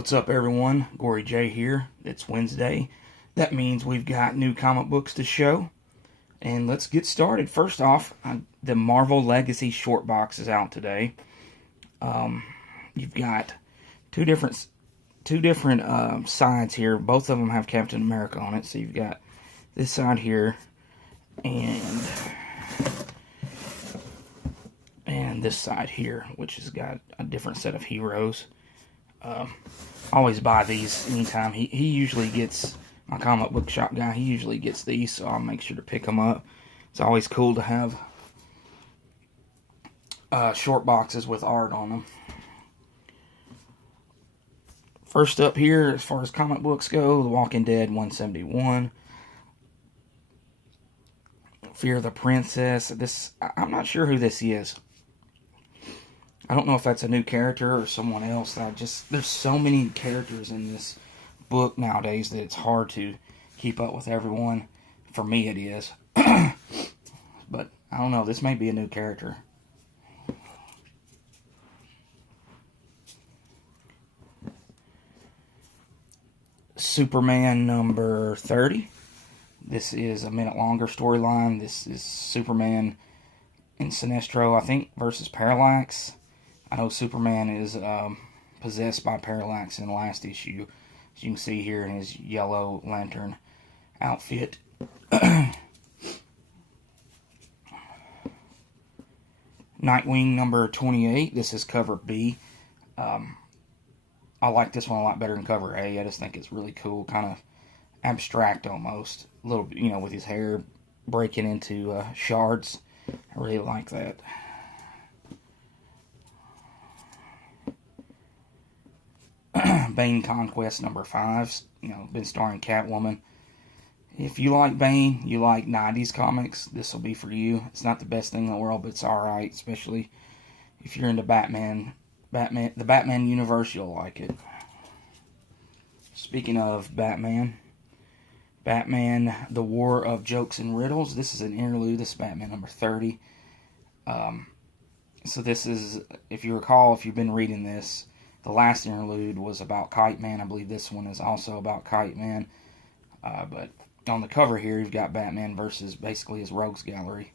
What's up, everyone? Gory J here. It's Wednesday. That means we've got new comic books to show. And let's get started. First off, the Marvel Legacy short box is out today. You've got two different sides here. Both of them have Captain America on it. So you've got this side here and this side here, which has got a different set of heroes. I always buy these anytime. He usually gets, my comic book shop guy, he usually gets these, so I'll make sure to pick them up. It's always cool to have short boxes with art on them. First up here, as far as comic books go, The Walking Dead 171. Fear the Princess. I'm not sure who this is. I don't know if that's a new character or someone else. There's so many characters in this book nowadays that it's hard to keep up with everyone. For me, it is. But I don't know. This may be a new character. Superman number 30. This is a minute longer storyline. This is Superman and Sinestro, I think, versus Parallax. I know Superman is possessed by Parallax in the last issue, as you can see here in his yellow lantern outfit. Nightwing number 28. This is cover B. I like this one a lot better than cover A. I just think it's really cool, kind of abstract almost. A little, with his hair breaking into shards. I really like that. Bane Conquest number 5. Been starring Catwoman. If you like Bane, you like 90s comics, this will be for you. It's not the best thing in the world, but it's alright, especially if you're into the Batman universe, you'll like it. Speaking of Batman, The War of Jokes and Riddles. This is an interlude. This is Batman number 30. So this is, if you recall, if you've been reading this, the last interlude was about Kite Man. I believe this one is also about Kite Man. But on the cover here, you've got Batman versus basically his rogues gallery.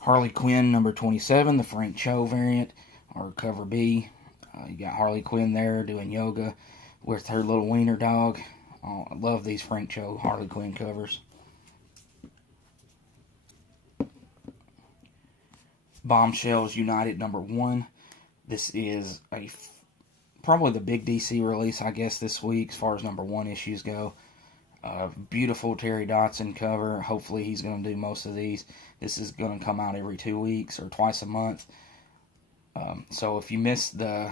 Harley Quinn number 27, the Frank Cho variant, or cover B. You got Harley Quinn there doing yoga with her little wiener dog. Oh, I love these Frank Cho Harley Quinn covers. Bombshells United number 1. This is probably the big DC release, I guess, this week as far as number 1 issues go. Beautiful Terry Dodson cover. Hopefully he's going to do most of these. This is going to come out every 2 weeks or twice a month. So if you missed the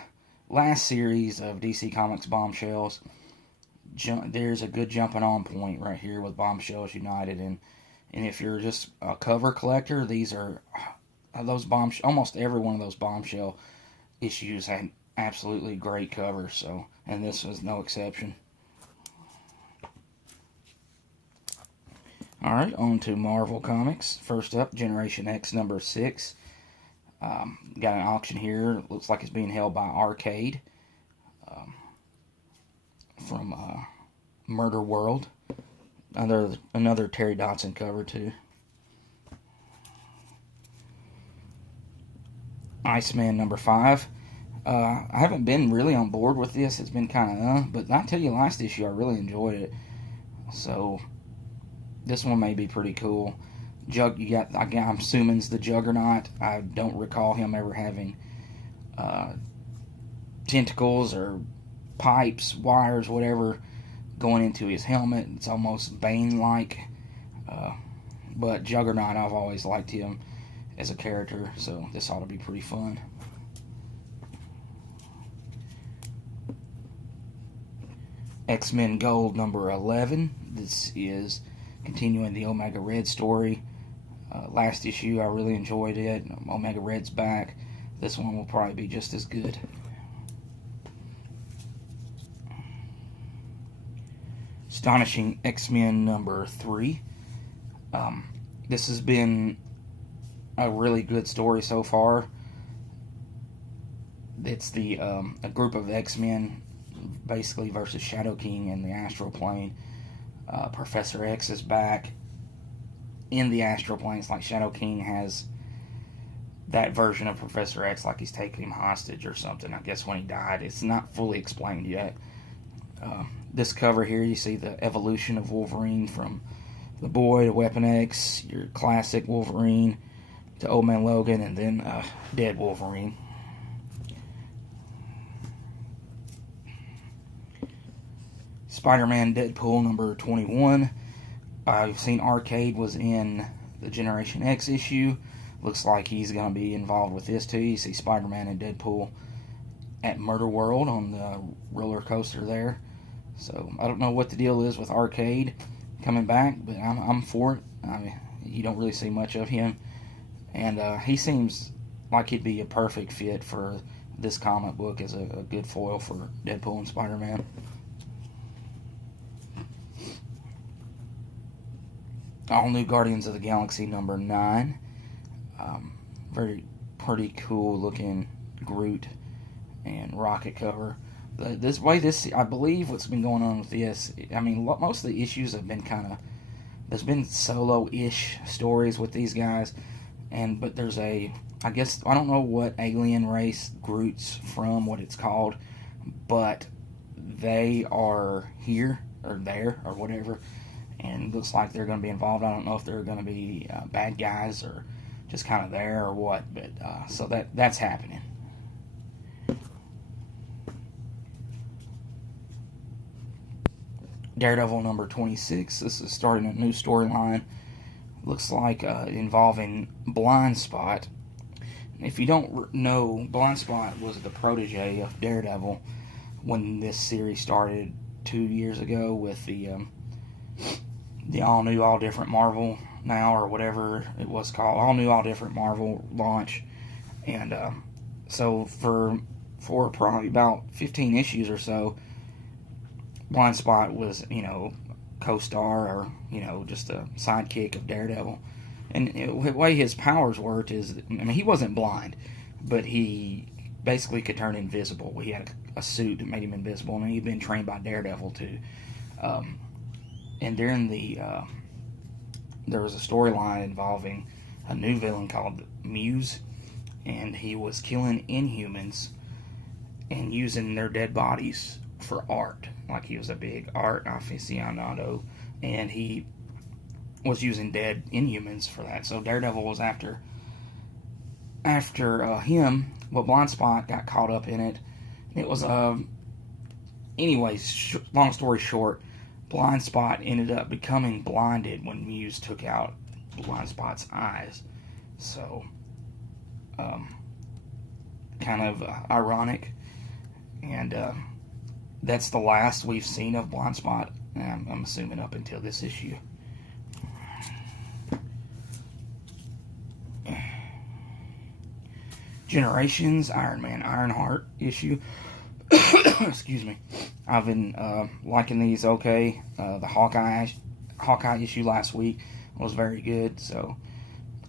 last series of DC Comics Bombshells, there's a good jumping on point right here with Bombshells United. And if you're just a cover collector, these are those almost every one of those Bombshell issues had absolutely great covers. So, and this was no exception. Alright, on to Marvel Comics. First up, Generation X number 6. Got an auction here. Looks like it's being held by Arcade. From Murder World. Another Terry Dodson cover, too. Iceman number 5. I haven't been really on board with this. It's been kind of but I tell you, last issue I really enjoyed it. So this one may be pretty cool. I'm assuming it's the Juggernaut. I don't recall him ever having tentacles or pipes, wires, whatever, going into his helmet. It's almost Bane-like. But Juggernaut, I've always liked him as a character, so this ought to be pretty fun. X-Men Gold number 11. This is continuing the Omega Red story. Last issue, I really enjoyed it. Omega Red's back. This one will probably be just as good. Astonishing X-Men number 3. This has been a really good story so far. It's the a group of X-Men basically versus Shadow King in the astral plane. Professor X is back in the astral plane. It's like Shadow King has that version of Professor X, like he's taking him hostage or something. I guess when he died, it's not fully explained yet. This cover here, you see the evolution of Wolverine from the boy to Weapon X, your classic Wolverine to Old Man Logan, and then dead Wolverine. Spider-Man Deadpool number 21. I've seen Arcade was in the Generation X issue. Looks like he's going to be involved with this too. You see Spider-Man and Deadpool at Murder World on the roller coaster there. So I don't know what the deal is with Arcade coming back, but I'm for it. I mean, you don't really see much of him, and he seems like he'd be a perfect fit for this comic book as a good foil for Deadpool and Spider-Man. All new Guardians of the Galaxy number 9. Pretty cool looking Groot and Rocket cover. I believe what's been going on with this, I mean, most of the issues have been there's been solo-ish stories with these guys, but there's I don't know what alien race Groot's from, what it's called, but they are here, or there, or whatever, and looks like they're going to be involved. I don't know if they're going to be bad guys, or just kind of there, or what, but, so that's happening. Daredevil number 26. This is starting a new storyline. Looks like involving Blind Spot. If you don't know, Blind Spot was the protege of Daredevil when this series started 2 years ago with the all new, all different Marvel now, or whatever it was called, all new, all different Marvel launch. And so for probably about 15 issues or so, Blind Spot was, co-star, or, just a sidekick of Daredevil. And the way his powers worked is, he wasn't blind, but he basically could turn invisible. He had a suit that made him invisible, and he'd been trained by Daredevil too. And during there was a storyline involving a new villain called Muse, and he was killing Inhumans and using their dead bodies for art. Like, he was a big art aficionado, and he was using dead Inhumans for that. So Daredevil was after him, but Blind Spot got caught up in it. It was anyways, long story short, Blind Spot ended up becoming blinded when Muse took out Blind Spot's eyes. So kind of ironic, and that's the last we've seen of Blind Spot, I'm assuming, up until this issue. Generations, Iron Man Ironheart issue. Excuse me. I've been liking these okay. The Hawkeye issue last week was very good. So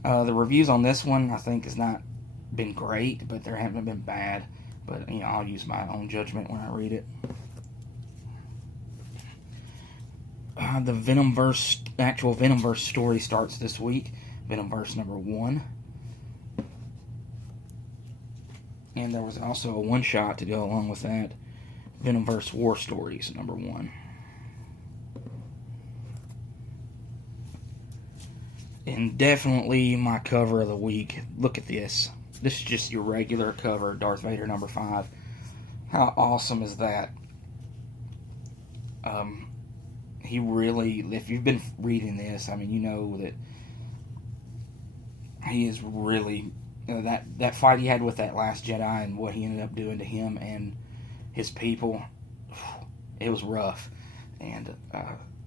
the reviews on this one, I think, has not been great, but there haven't been bad. But I'll use my own judgment when I read it. The actual Venomverse story starts this week. Venomverse number 1. And there was also a one-shot to go along with that. Venomverse War Stories number 1. And definitely my cover of the week. Look at this. This is just your regular cover, Darth Vader number 5. How awesome is that? He really, if you've been reading this, you know that he is really, that fight he had with that last Jedi and what he ended up doing to him and his people, it was rough. And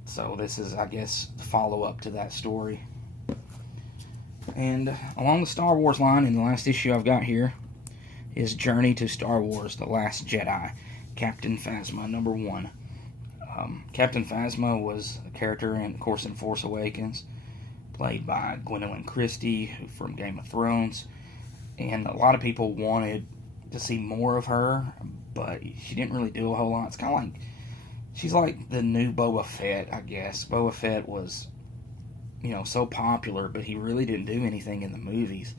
so this is, I guess, the follow-up to that story. And along the Star Wars line, in the last issue I've got here, is Journey to Star Wars, The Last Jedi, Captain Phasma, number 1. Captain Phasma was a character, of course, in Force Awakens. played by Gwendolyn Christie from Game of Thrones. And a lot of people wanted to see more of her, but she didn't really do a whole lot. It's kind of like, she's like the new Boba Fett, I guess. Boba Fett was, so popular, but he really didn't do anything in the movies.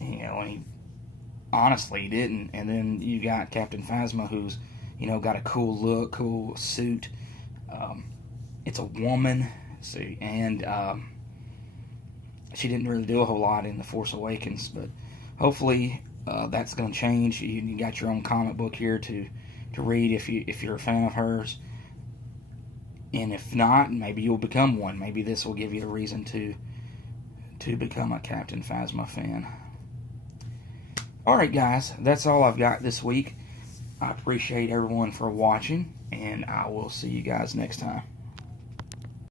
And he honestly didn't. And then you got Captain Phasma, who's, got a cool look, cool suit. It's a woman, and she didn't really do a whole lot in The Force Awakens, but hopefully that's going to change. You got your own comic book here to read if you're a fan of hers. And if not, maybe you'll become one. Maybe this will give you a reason to become a Captain Phasma fan. Alright guys, that's all I've got this week. I appreciate everyone for watching, and I will see you guys next time.